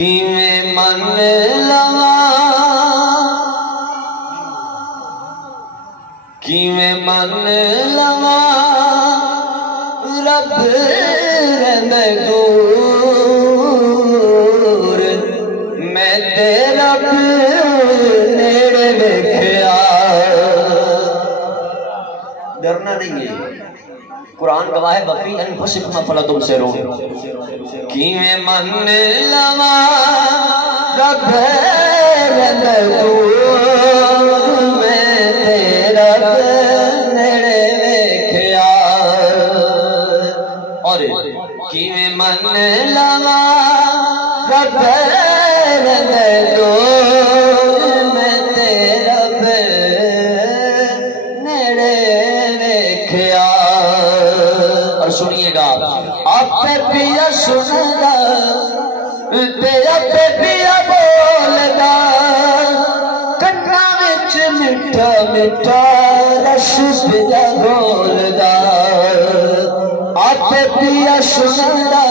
میں من لوا میں من لوا رب رہنے دور میں تیرا نیڑے ویکھیا ڈرنا نہیں ہے قرآن گواہ ہے بفی انفسکم فلا تبصرون میں من لوا رب رہنے دور میں تیرا نیڑے ویکھیا اور میں من لوا رب رہنے دور میں تیرا نیڑے ویکھیا اور سنیے گا آپ پہ پیا سن گا تیرا پہ پیا بول گا کناں وچ میٹھا میٹھا رس پیا گھول گا آپ پہ پیا سن گا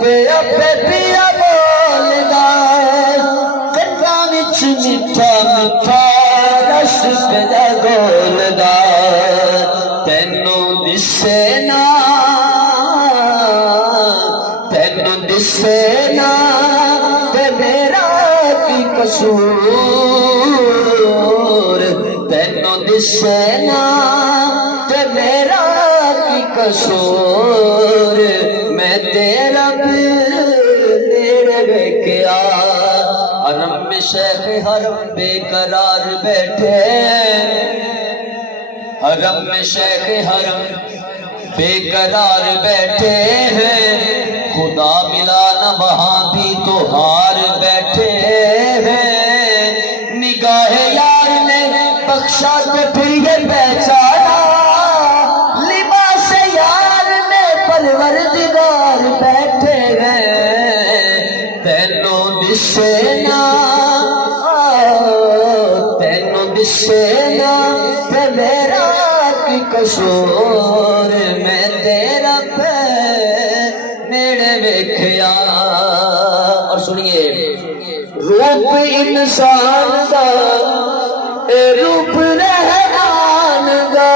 تیرا پہ پیا بول گا کناں وچ میٹھا میٹھا رس پیا گھول گا تینوں دسے نا دسینا تے میرا کی قصور تینوں دسینا تے میرا کی قصور میں تیرا نیڑے ویکھیا حرم میں شیخ حرم بے قرار بیٹھے حرم میں شیخ حرم بے قرار بیٹھے ہیں خدا ملا نہ وہاں بھی تو ہار بیٹھے ہیں نگاہ یار نے بخشا تو پھر یہ پہچانا لباس یار نے پروردگار بیٹھے ہیں تینوں دسینا تے میرا کی قصور میں تیرا نیڑے ویکھیا اور سنیے روپ انسان دا اے روپ رحمان دا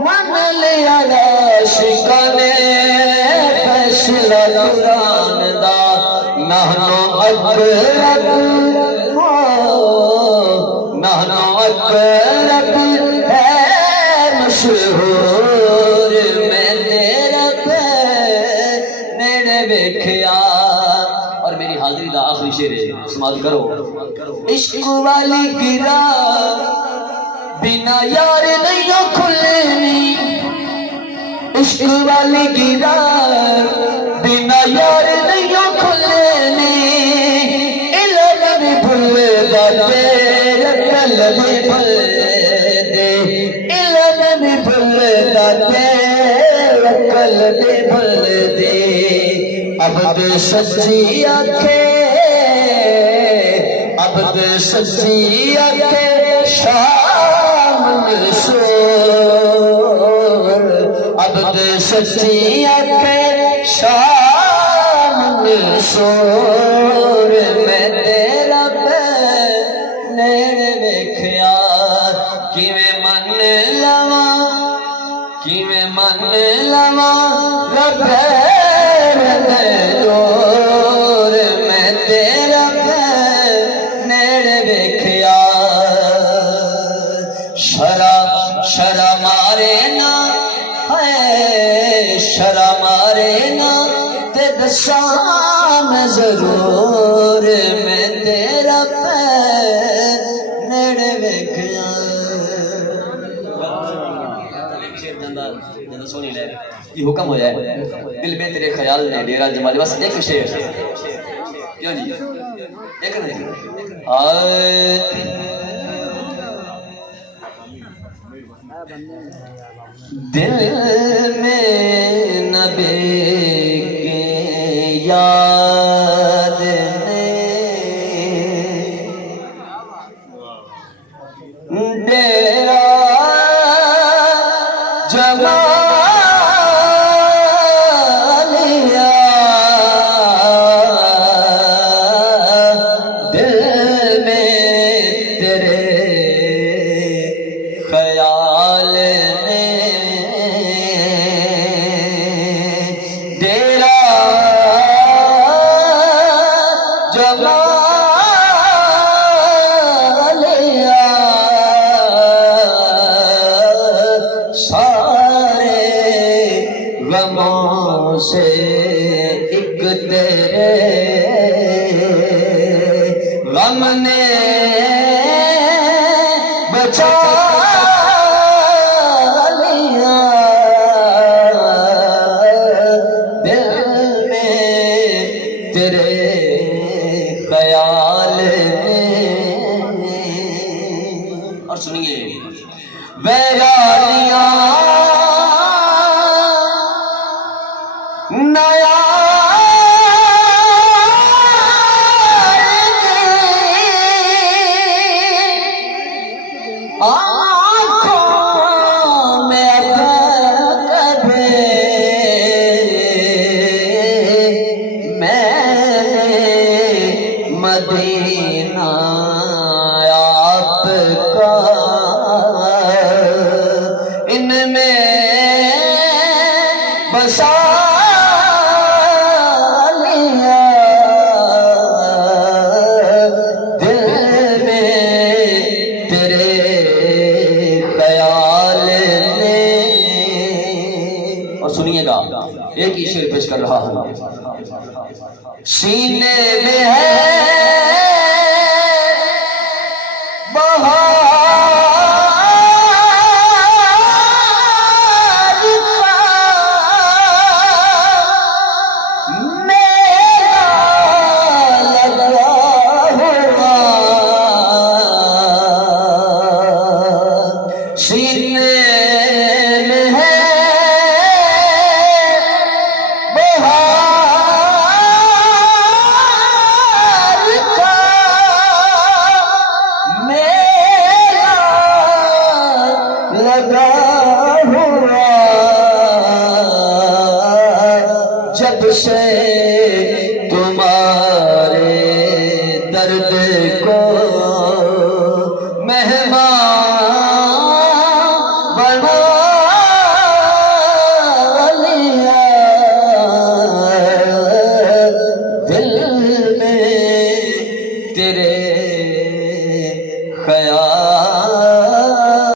من لیا عاشقاں نے فیصلہ قرآن دا نحنو اقرب ہے مشہور میں تیرا نیڑے ویکھیا اور میری حاضری دا آخری شعر ہے سماعت کرو عشق والی گرا بنا یار نہیں کھلنی عشق والی گرا بنا یار نہیں کھلنی علم بھی بھول دے قلب بھی بھول دے علم بھی بھول دے قلب بھی بھول دے عبد سچی آنکھیں شام منصور عبد سچی آنکھیں شام منصور میں تیرا نیڑے ویکھیا میں من لوا رب رہنے دور میں تیرا نیڑے ویکھیا شرم مارے نا شرم مارے نا تے دساں میں ضرور میں تیرا نیڑے ویکھیا سونی لے یہ حکم ہو جائے دل میں تیرے خیال نے ڈیرا جمالے بس ایک شعر کیوں جی ایک نہیں دل میں نبی کے یاد نے ڈیرا جما لیا جمالیا سارے غموں سے ایک تیرے غم نے بچا لیا دل میں تیرے خیال اور سنیے ویرالیاں نیا آنکھوں میں کبھی میں مدینہ آپ کا ان میں بسا لیا دل میں تیرے خیال نے اور سنیے گا ایک ہی شعر پیش کر رہا ہوں سینے میں ہے لگا ہوا جب سے